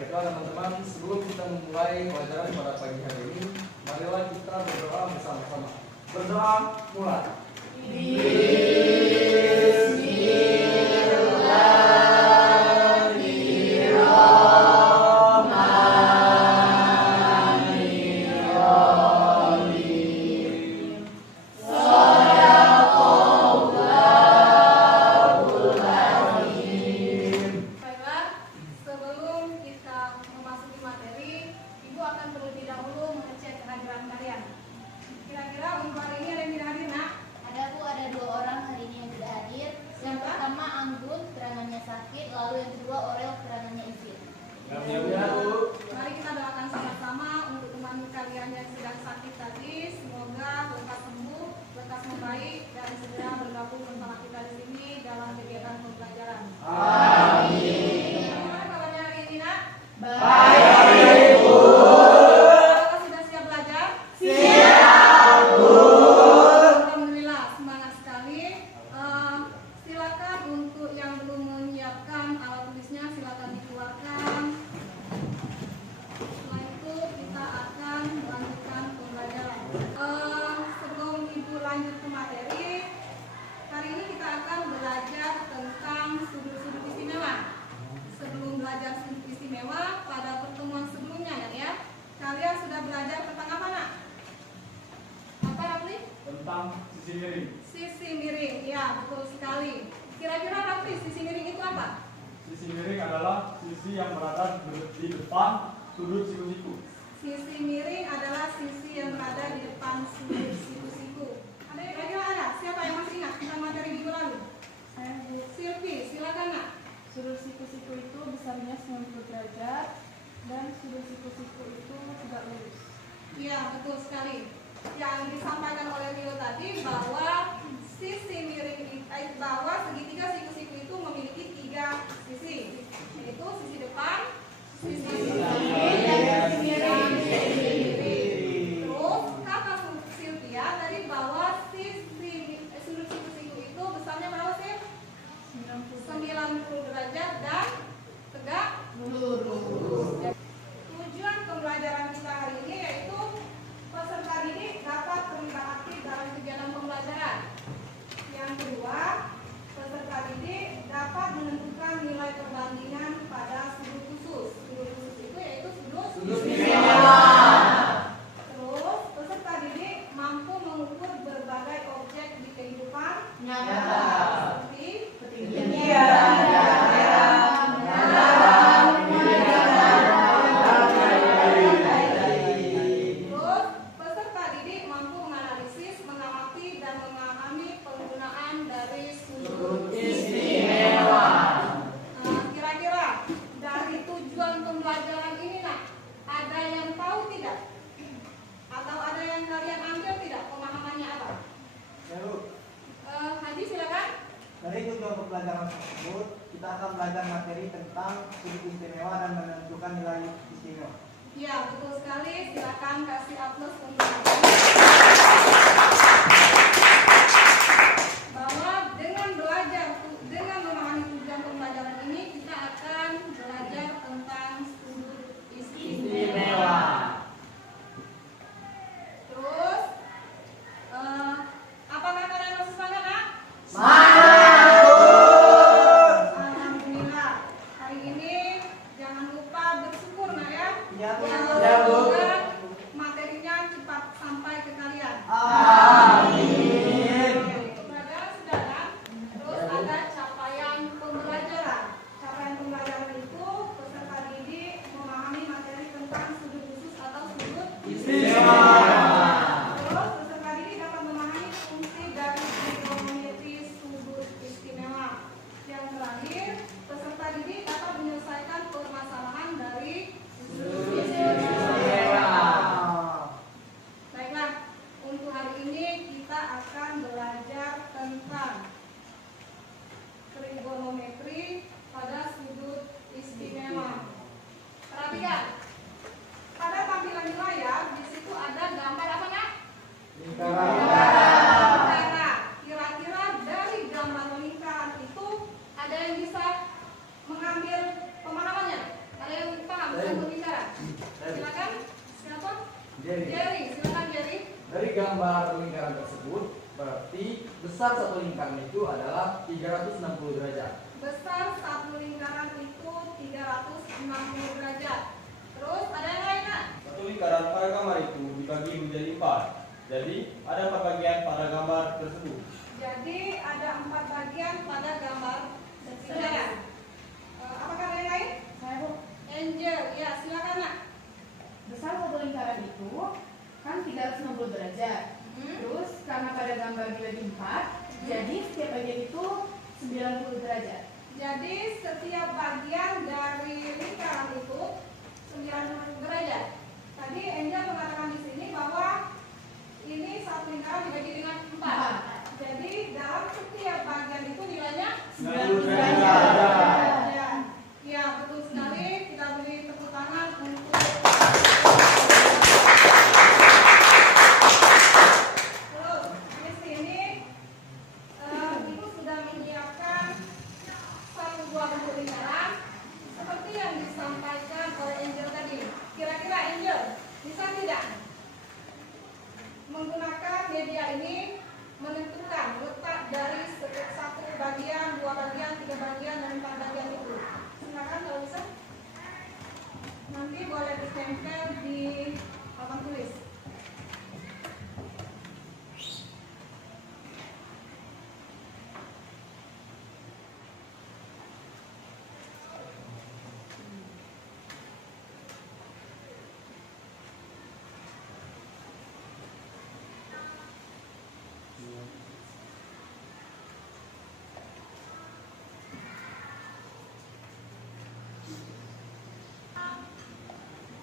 Baiklah teman-teman, sebelum kita memulai pelajaran pada pagi hari ini, marilah kita berdoa bersama-sama. Berdoa mulai. Mari kita doakan sama-sama untuk teman kalian yang sedang sakit tadi, semoga lekas sembuh, lekas membaik, dan segera bergabung bersama kita di sini dalam kegiatan pembelajaran. Amin. Bagaimana kabarnya hari ini, Nak? Baik, Bu. Apakah sudah siap belajar? Siap, Bu. Alhamdulillah, semangat sekali. Silakan untuk yang belum menyiapkan alat tulisnya, silakan dikeluarkan. Setelah itu kita akan melanjutkan pembelajaran. Sebelum Ibu lanjut ke materi, hari ini kita akan belajar tentang sudut-sudut istimewa. Sebelum belajar sudut istimewa, pada pertemuan sebelumnya ya, kalian sudah belajar tentang apa, Nak? Apa, Rafli? Tentang sisi miring. Sisi miring, ya betul sekali. Kira-kira Rafli, sisi miring itu apa? Sisi miring adalah sisi yang berada di depan sudut siku-siku. Sisi miring adalah sisi yang berada di depan sudut siku-siku. Ada kira-kira ada? Siapa yang masih ingat tentang materi minggu lalu? Saya Bu. Silvi, silakan Nak. Sudut siku-siku itu besarnya 90 derajat dan sudut siku-siku itu tidak lurus. Iya betul sekali. Yang disampaikan oleh Rio tadi bahwa sisi miring bahwa segitiga siku-siku itu memiliki 3 sisi, yaitu sisi depan, sisi samping, dan sisi miring. Terus kata Sylvia tadi bahwa sudut siku-siku itu besarnya berapa sih? 90 derajat dan tegak lurus. Tujuan pembelajaran kita hari ini yaitu peserta didik dapat terlibat aktif dalam kegiatan pembelajaran. Yang kedua, peserta didik dapat menentukan nilai perbandingan pada sudut khusus. Sudut khusus itu yaitu sudut istimewa. Terus, peserta didik mampu mengukur berbagai objek di kehidupan nyata seperti Terus, peserta didik mampu menganalisis, mengamati, dan memahami penggunaan dari sudut istimewa. Kira-kira dari tujuan pembelajaran ini, Nak, ada yang tahu tidak? Atau ada yang kalian ambil tidak? Pemahamannya apa? Haji silakan. Dari tujuan pembelajaran tersebut, kita akan belajar materi tentang sudut istimewa dan menentukan nilai istimewa. Ya, betul sekali. Silakan kasih aplaus untuk Haji. Bahwa dengan memahami tujuan pembelajaran ini, kita akan belajar tentang sudut istimewa. Terus, apakah kalian masih semangat, Nak? Alhamdulillah. Hari ini jangan lupa bersyukur, Nak ya. Iya, Bu. Semoga materinya cepat sampai ke kalian. Amin. Saudara-saudara, terus ada capaian pembelajaran. Capaian pembelajaran itu peserta didik memahami materi tentang sudut khusus atau sudut Istimewa. Terus peserta didik dapat memahami fungsi dari trigonometri sudut istimewa. Yang terakhir, peserta didik dapat menyelesaikan permasalahan dari sudut istimewa. Jerry, silakan Jerry. Dari gambar lingkaran tersebut, berarti besar satu lingkaran itu adalah 360 derajat. Besar satu lingkaran itu 360 derajat. Terus ada yang lain, Nak? Satu lingkaran pada gambar itu dibagi menjadi 4. Jadi ada 4 bagian pada gambar tersebut. Jadi ada 4 bagian pada gambar tersebut. Apakah ada yang lain? Saya Bu, Angel, ya silakan Nak. besar satu lingkaran itu kan 360 derajat. Terus karena pada gambar dibagi 4, jadi setiap bagian itu 90 derajat. Jadi setiap bagian dari lingkaran itu 90 derajat. Tadi Angel mengatakan di sini bahwa ini satu lingkaran dibagi dengan 4. Jadi dalam setiap bagian itu nilainya 90 derajat. Ya, betul sekali. Kita beri tepuk tangan untuk terus di sini Ibu sudah menyiapkan satu buah bentuk lingkaran seperti yang disampaikan oleh Angel tadi. Kira-kira Angel bisa tidak menggunakan media ini menentukan letak dari satu bagian, 2 bagian, 3 bagian, dan 4 bagian itu? Silakan kalau bisa. Nanti boleh ditempel di papan tulis.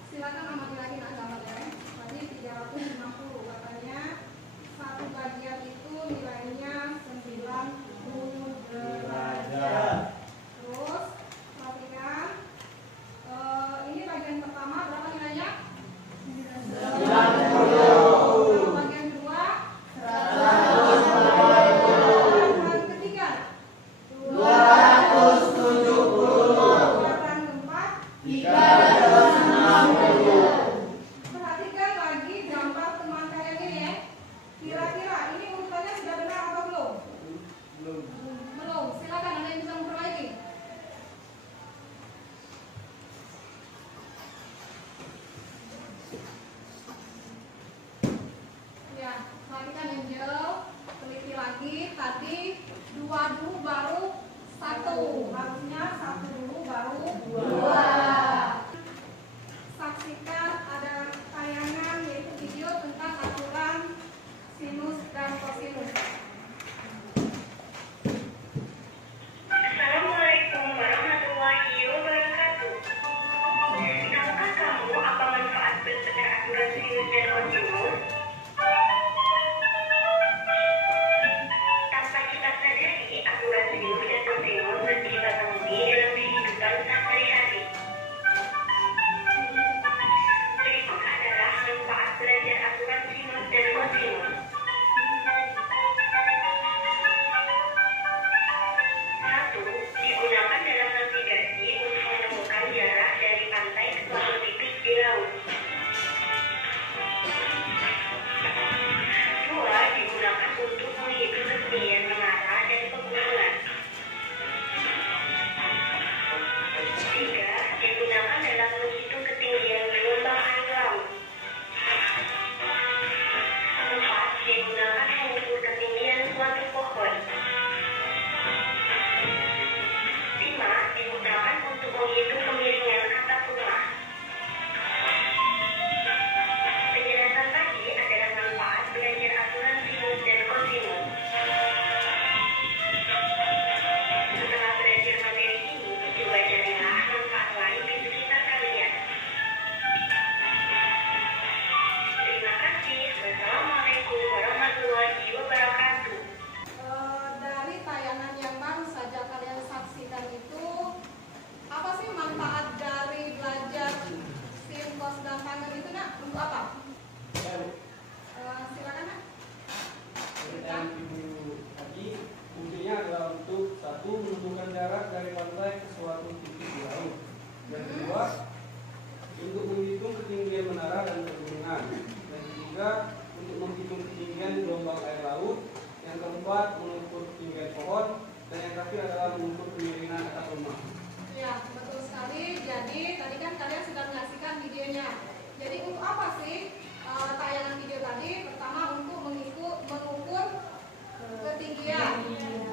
Silakan amati lagi Nak gambarnya. Tadi 360 katanya satu bagian itu nilainya 90 derajat. Terus perhatikan ini bagian pertama berapa nilainya? 90. Kalau bagian kedua 100. Bagian ketiga 270. Bagian keempat 360. Perhatikan lagi gambar teman kalian ini ya. Kira-kira ini urutannya sudah benar atau belum? Belum. Silakan ada yang bisa memperbaiki. Ya, perhatikan Angel. Teliti lagi. Tadi 2 dulu baru 1. Harusnya 1 dulu baru 2. Saksikan ada tayangan yaitu video tentang aturan sinus dan kosinus. Assalamualaikum warahmatullahi wabarakatuh. Tahukah kamu apa manfaat belajar aturan sinus dan kosinus? Tanpa kita sadari, aturan sinus dan kosinus kita temui dalam kehidupan sehari-hari. Berikut adalah manfaat belajar aturan sinus dan kosinus. 1. Digunakan dalam navigasi untuk menemukan jarak dari pantai ke suatu titik di laut. 2. apa sih tayangan video tadi? Pertama untuk mengukur ketinggian.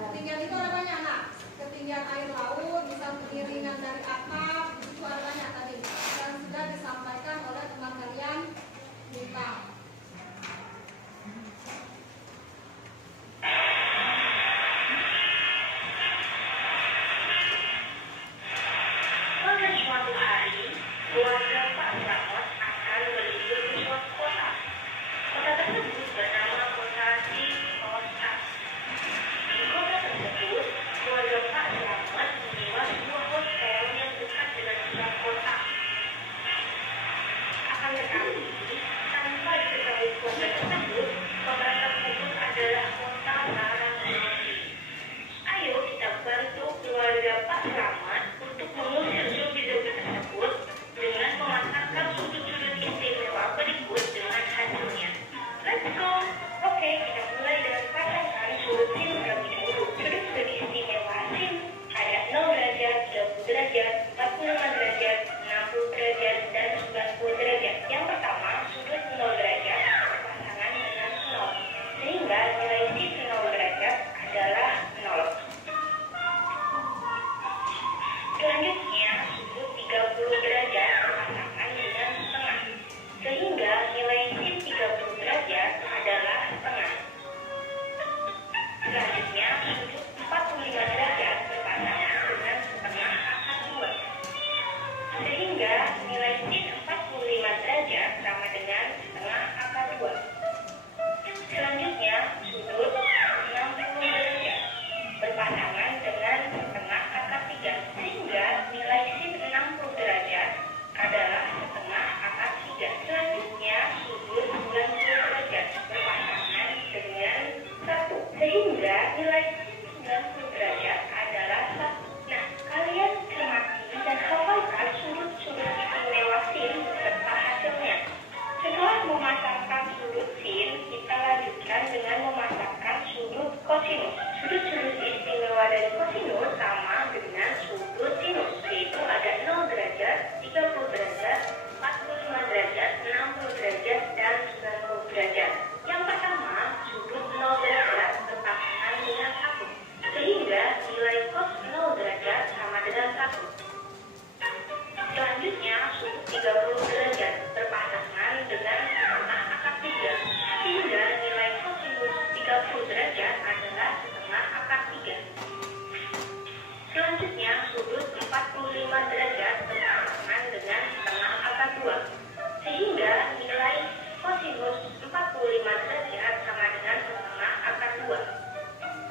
Ketinggian itu ada banyak, nak. Ketinggian air laut, misal kemiringan dari atap, itu ada banyak tadi. Dan sudah disampaikan oleh teman kalian Bintang. Pada suatu hari, keluarga Pak Slamet akan berlibur ke suatu kota. Kota tersebut bernama Kota Sikosta. Di kota tersebut, keluarga Pak Slamet menyewa sebuah hotel yang dekat dengan pusat kota. Akan tetapi, tanpa diketahui keluarga tersebut, kota tersebut adalah kota Larang-Larang. Ayo kita bantu keluarga Pak Slamet untuk mengusir zombie-zombie tersebut dengan memasangkan sudut-sudut istimewa berikut dengan hasilnya. Let's go! Oke, kita mulai dengan pasangkan sudut sin terlebih dahulu. Sudut-sudut istimewa sin ada 0 derajat, 30 derajat, 45 derajat, 60 derajat, dan 90 derajat. Yang pertama, sudut 0 derajat berpasangan dengan 0, sehingga nilai sin 0 derajat adalah 0. Selanjutnya, sudut 30 derajat berpasangan dengan setengah, sehingga nilai sin 30 derajat adalah setengah. Selanjutnya, sudut 45 derajat berpasangan dengan setengah akar 2, sehingga nilai sin 45 derajat sama dengan setengah akar 2. Selanjutnya, sudut 60 derajat berpasangan dengan setengah akar 3, sehingga nilai sin 60 derajat adalah setengah akar 3. Selanjutnya, sudut 90 derajat berpasangan dengan 1, sehingga nilai sin 90 derajat adalah 1. Nah, kalian cermati dan hafalkan sudut-sudut istimewa sin beserta hasilnya. Setelah memasangkan sudut sin, kita lanjutkan dengan memasangkan sudut kosinus. Sudut-sudut istimewa dari kosinus sama dengan sudut sinus, yaitu ada 0 derajat, 30 derajat, 45 derajat, 60 derajat, dan 90 derajat. Yang pertama, sudut 0 derajat berpasangan dengan 1, sehingga nilai cos 0 derajat sama dengan 1. Selanjutnya, sudut 30 derajat berpasangan dengan setengah akar 3, sehingga nilai kosinus 30 derajat adalah setengah akar 3. Selanjutnya, sudut 45 derajat berpasangan dengan setengah akar 2, sehingga nilai kosinus 45 derajat sama dengan setengah akar 2.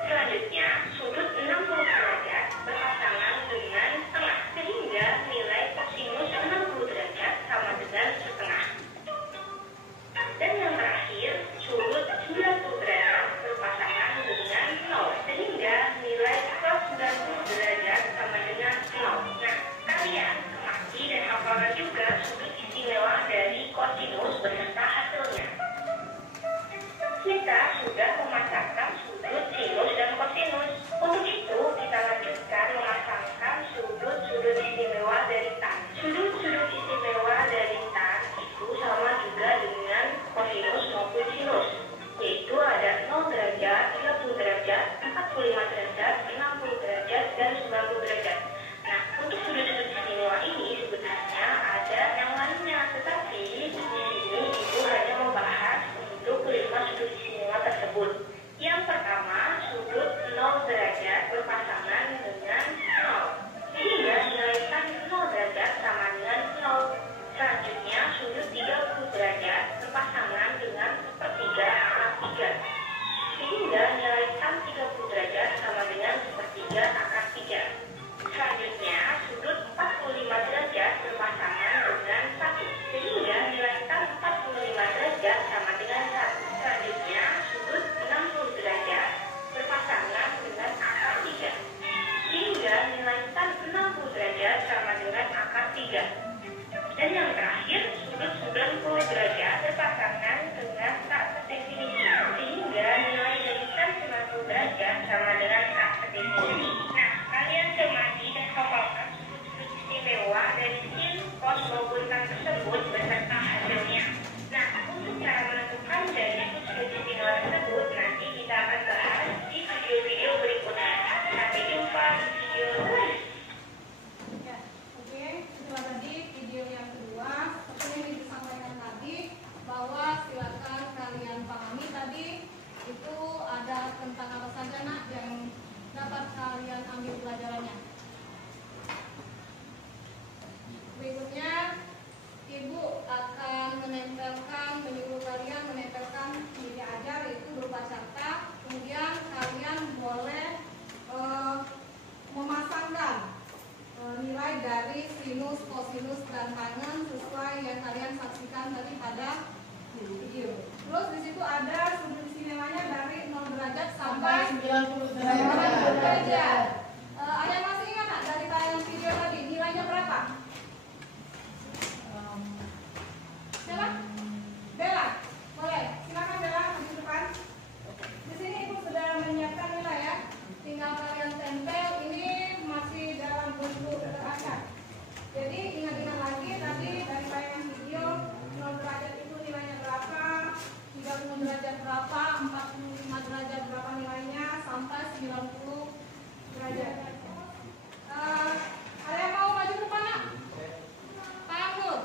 Selanjutnya, sudut 60 derajat berpasangan dengan setengah, sehingga nilai kosinus 60 derajat sama dengan setengah. Dan yang terakhir, sudut 90 derajat berpasangan dengan 0, sehingga nilai cos 90 derajat sama dengan 0. Nah, kalian cermati dan hafalkan juga sudut istimewa dari kosinus beserta hasilnya. Kita sudah memasangkan sudut sinus dan kosinus. Untuk itu, kita lanjutkan memasangkan sudut-sudut istimewa dari tan. Sudut-sudut istimewa dari tan itu sama juga dengan kosinus maupun sinus, yaitu ada 0 derajat, 30 derajat, 45 derajat, 60 derajat, dan 90 derajat. Nah, untuk sudut-sudut istimewa ini sebenarnya ada yang lainnya, tetapi di sini Ibu hanya membahas untuk 5 sudut istimewa tersebut. Yang pertama, sudut 0 derajat berpasangan dengan 0, sehingga nilai tan 0 derajat sama dengan 0. Selanjutnya, sudut 30 derajat berpasangan dengan sepertiga akar 3, sehingga nilai tan 30 derajat sama dengan sepertiga akar 3. Selanjutnya, sudut 45 derajat berpasangan dengan 1, sehingga nilai tan 45 derajat sama dengan 1. Selanjutnya, sudut 60 derajat berpasangan dengan akar 3, sehingga nilai tan 60 derajat sama dengan akar 3. Dan yang terakhir, sudut 90 derajat berpasangan dengan tak sedefinisi, sehingga nilai dari tan 90 derajat sama dengan tak sedefinisi. Nah, kalian cermati dan hafalkan sudut-sudut istimewa dari sin, cos maupun tan tersebut beserta hasilnya. kalian saksikan tadi pada video. Terus di situ ada sudut istimewanya dari 0 derajat sampai 90 derajat. derajat. Ada yang masih ingat nggak dari tayangan video tadi nilainya berapa? Siapa? Bella, boleh. Silakan Bella maju ke depan. Di sini ibu sudah menyiapkan nilai ya. Tinggal kalian tempel. Ini masih dalam bentuk teracak. Jadi ingat-ingat lagi tadi dari tayangan video 0 derajat itu nilainya berapa, 30 derajat berapa, 45 derajat berapa nilainya, sampai 90 derajat. Ada yang mau maju ke depan nak? Pak Nur,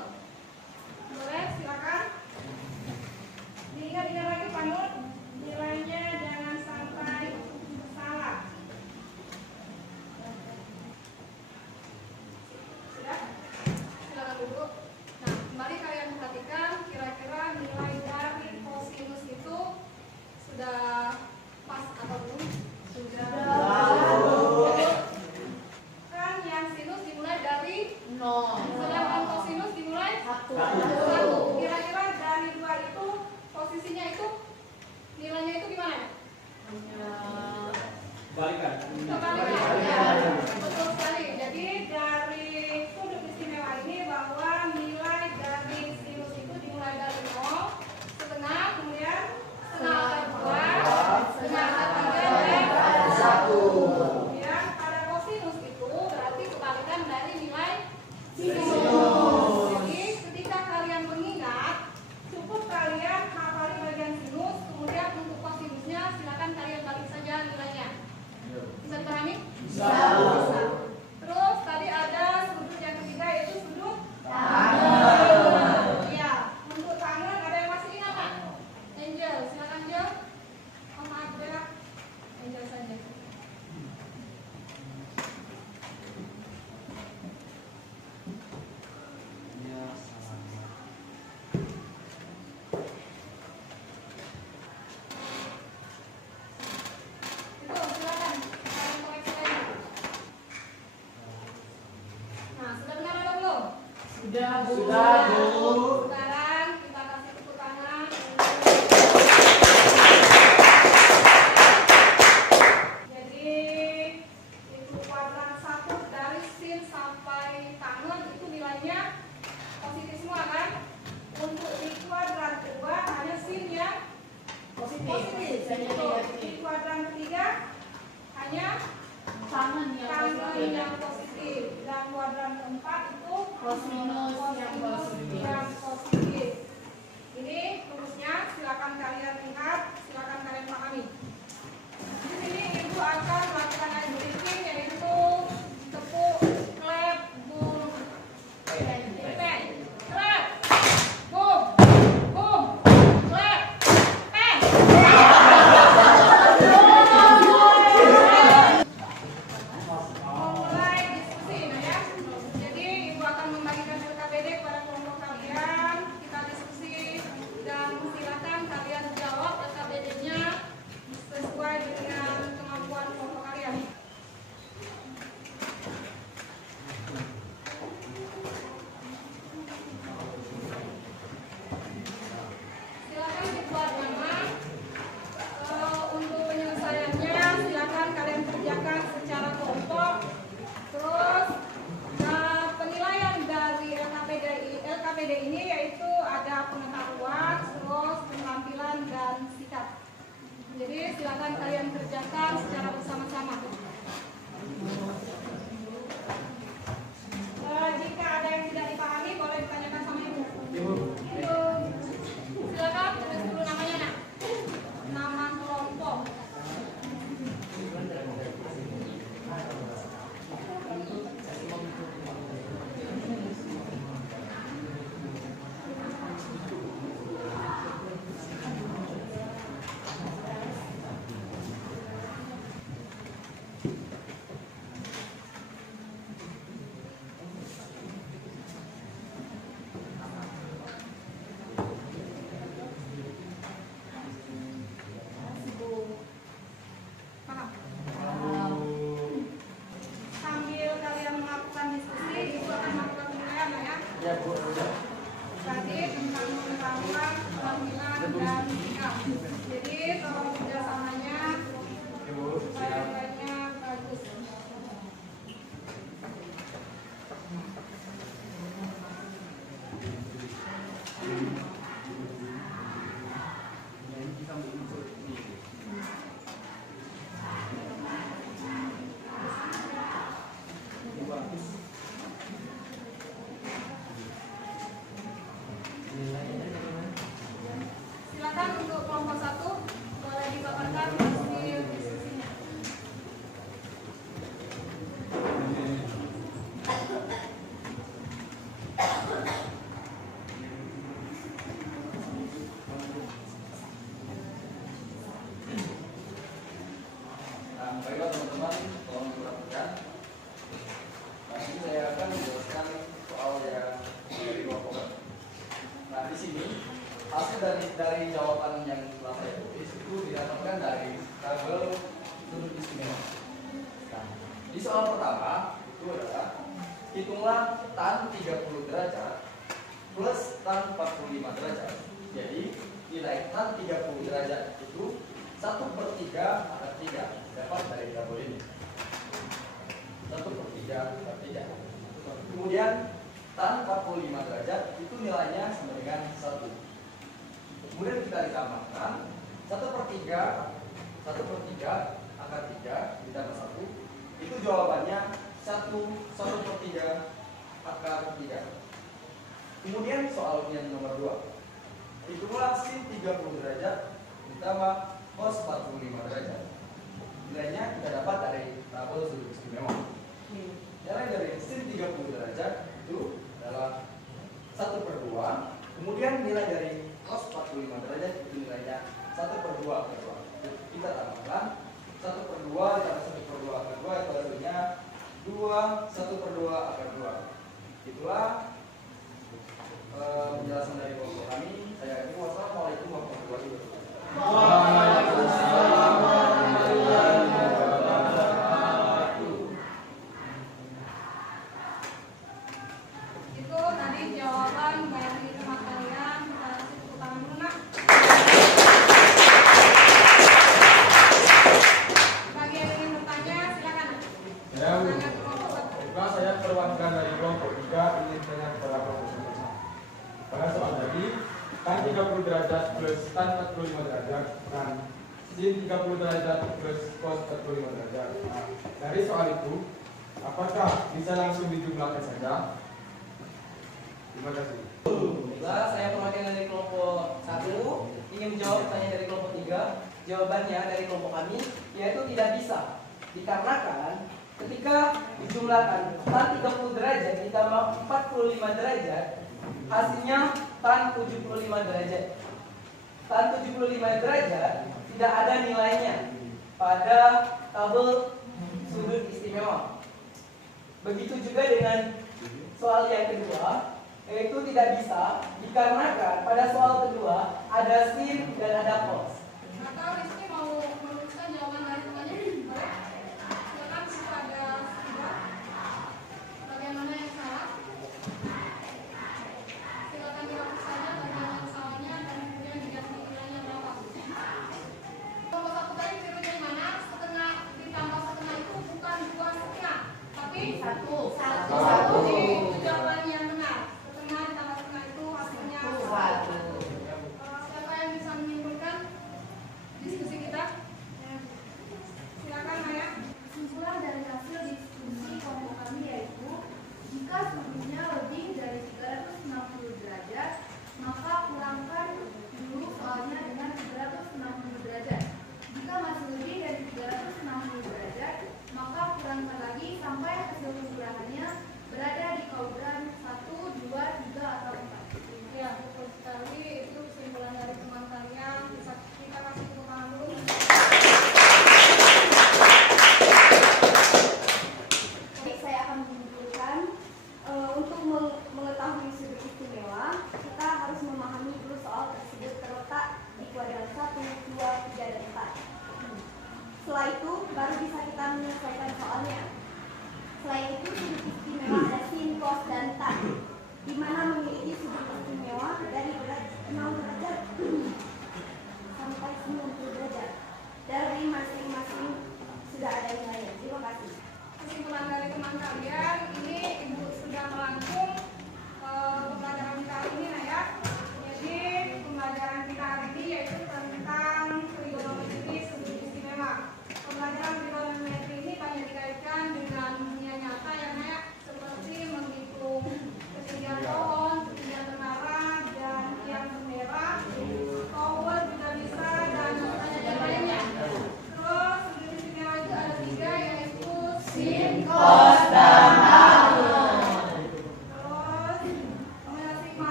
boleh silakan. Diingat-ingat lagi Pak Nur, nilainya jangan sampai salah. Sudah? Silakan duduk. Nah, kembali kalian perhatikan kira-kira nilai dari kosinus itu sudah pas atau belum? Sudah. Kan yang sinus dimulai dari 0. sedangkan kosinus dimulai 1. 1. Kira-kira dari 2 itu posisinya itu nilainya itu gimana? Balikan. Kebalikan. Ya, betul sekali. Jadi dari sudut istimewa ini bahwa nilai dari sinus itu dimulai dari 0, setengah, kemudian setengah akar 2, setengah akar 3, dan 1. Kemudian pada kosinus itu berarti kebalikan dari nilai sinus. Jadi ketika kalian mengingat, cukup kalian hafali bagian sinus, kemudian untuk kosinusnya silakan kalian balik saja nilainya. Bisa dipahami? Bisa. Bisa. Terus tadi ada sudut yang ketiga yaitu sudut tangan. Ya, untuk tangan ada yang masih ingat kan? Angel, silakan Angel. Oh maaf Bella, Angel saja. Itu silakan kalian koreksi lagi. Nah, sudah benar atau belum? Sudah, Bu. Sekarang kita kasih tepuk tangan. Jadi itu kuadran 1 dari sin sampai tangan itu nilainya positif semua kan? Untuk di kuadran kedua hanya sin yang positif. Sisanya Untuk negatif. di kuadran ketiga hanya Tangan yang tangan positif. yang positif, dan kuadran keempat itu Kosinus yang positif. yang positif. Ini rumusnya silakan kalian lihat, silakan kalian pahami. Di sini ibu akan melakukan ice breaking yaitu tepuk, clap, boom, pen, clap, boom, boom, clap, pen. Mulai diskusi nah ya. Jadi ibu akan membagikan LKPD kepada kelompok kalian. Kita diskusi dan silakan kalian jawab LKPD-nya sesuai dengan kemampuan kelompok kalian. Silakan dibuat nama. Untuk penyelesaiannya silakan kalian kerjakan secara kelompok. Terus penilaian dari LKPD ini yaitu ada pengetahuan, terus penampilan dan sikap. Jadi silakan kalian kerjakan secara bersama-sama. Jika ada yang tidak dipahami boleh ditanyakan sama ibu. Ibu, silakan tulis dulu namanya nak. Nama kelompok. tadi tentang pengetahuan, keterampilan, dan sikap. Jadi tolong kerjasamanya supaya nilainya bagus. Silakan untuk kelompok 1 boleh dipaparkan hasil diskusinya. Nah, baiklah teman-teman, tolong diperhatikan. Nanti saya akan menjelaskan soal yang dari kelompok. Nah, di sini hasil dari jawaban yang telah saya tulis itu didapatkan dari tabel sudut istimewa. Nah, di soal pertama itu adalah hitunglah tan 30 derajat plus tan 45 derajat. Jadi nilai tan 30 derajat itu 1/3 akar 3 dapat dari tabel ini. 1/3 akar 3. Kemudian tan 45 derajat itu nilainya sama dengan 1. Kemudian kita ditambahkan 1/3 akar 3 ditambah 1. Itu jawabannya 1/3 akar 3. Kemudian soal yang nomor 2. Hitunglah sin 30 derajat ditambah cos 45 derajat. Nilainya kita dapat dari tabel sudut istimewa. Nilai dari sin 30 derajat itu adalah 1/2. Kemudian nilai dari cos 45 derajat itu nilainya 1/2 akar 2. Kita tambahkan 1/2 ditambah 1/2 akar 2 itu hasilnya 1/2 akar 2. Itulah penjelasan dari kelompok kami. Saya akhiri. Wassalamualaikum warahmatullahi wabarakatuh. Waalaikumsalam warahmatullahi wabarakatuh. Itu tadi jawaban dari teman kalian. Kita kasih tepuk tangan dulu, Nak. Bagi yang ingin bertanya, silakan. Tanya ke kelompok 1. Maka saya perwakilan dari kelompok 3 ingin tanya kepada Profesor Musa. Pada soal tadi, tan 30 derajat plus tan 45 derajat dan sin 30 derajat plus cos 45 derajat. Nah, dari soal itu, apakah bisa langsung dijumlahkan saja? Terima kasih. Baiklah, saya perwakilan dari kelompok 1 ingin menjawab pertanyaan dari kelompok 3. Jawabannya dari kelompok kami yaitu tidak bisa. Dikarenakan ketika dijumlahkan tan 30 derajat ditambah 45 derajat, hasilnya tan 75 derajat. Tan 75 derajat tidak ada nilainya pada tabel sudut istimewa. Begitu juga dengan soal yang kedua, yaitu tidak bisa dikarenakan pada soal kedua ada sin dan ada cos. Atau Rizky mau menuliskan jawaban dari temannya? Boleh? Silakan kepada Siva. Bagaimana yang salah? Silakan dihapus saja bagian yang salahnya dan kemudian diganti nilainya berapa. Kelompok 1 tadi ciri dari mana? Setengah ditambah setengah itu bukan 2,5, tapi 1. Jadi itu jawaban yang benar. Setengah ditambah setengah itu hasilnya 1. Siapa yang bisa menyimpulkan diskusi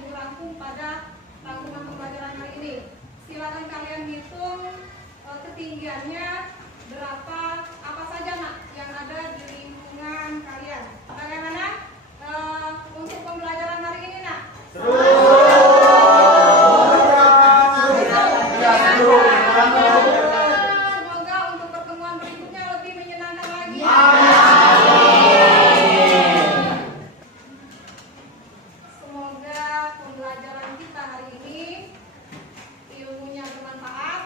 jadi rangkum pada rangkuman pembelajaran hari ini. Silakan kalian hitung ketinggiannya berapa, apa saja nak yang ada di lingkungan kalian. Bagaimana untuk pembelajaran hari ini nak? Semoga untuk pertemuan berikutnya lebih menyenangkan lagi. Semoga pembelajaran kita hari ini ilmunya bermanfaat.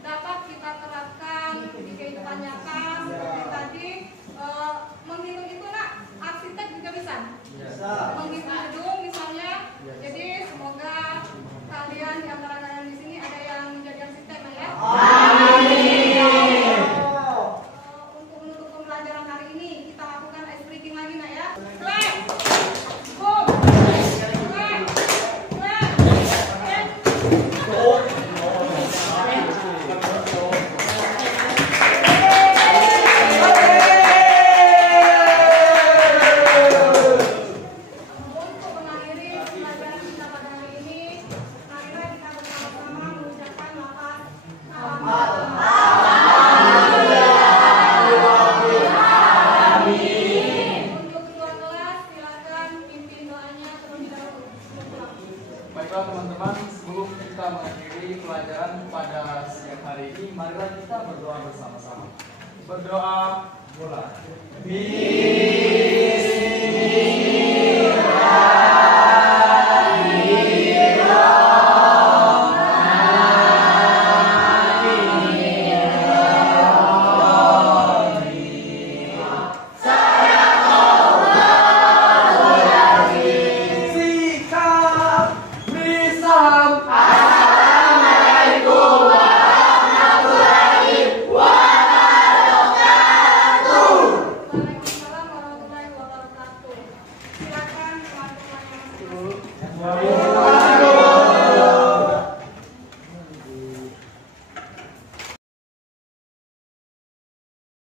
Dapat kita terapkan di kehidupan nyata seperti tadi. Menghitung itu nak, arsitek juga bisa. Menghitung gedung misalnya. Jadi semoga kalian di antara kalian di sini ada yang menjadi arsitek lah ya. Untuk menutup pembelajaran hari ini kita lakukan ice breaking lagi nak ya. Clap, boom, clap, clap, and untuk mengakhiri pembelajaran kita pada hari ini, marilah kita bersama-sama mengucapkan lafaz Untuk ketua kelas, silakan pimpin doanya terlebih dahulu. Baiklah teman-teman, sebelum kita mengakhiri pelajaran pada siang hari ini, marilah kita berdoa bersama-sama. Berdoa mulai. Sikap misam. Waalaikumsalam warahmatullahi wabarakatuh. Silakan teman-teman yang masih